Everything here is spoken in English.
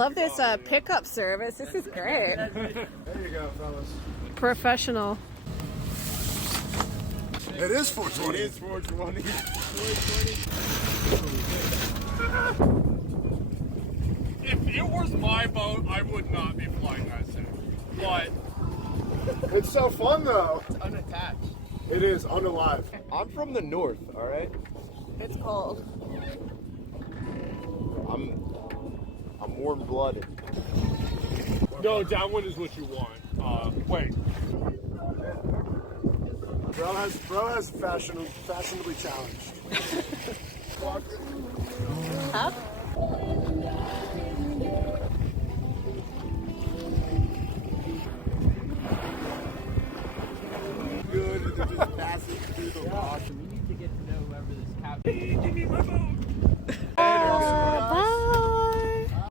love this pickup service. This is great. There you go, fellas. Professional. It is 420. It is 420. 420. If it was my boat, I would not be flying that thing. But It's so fun though. it's unattached. It is unalive. I'm from the north, all right? It's cold. I'm warm-blooded. No, downwind is what you want. Wait. Bro has fashionably challenged. Huh? Good, just passing through the rock. We need to get to know whoever this captain is. Give me my boat.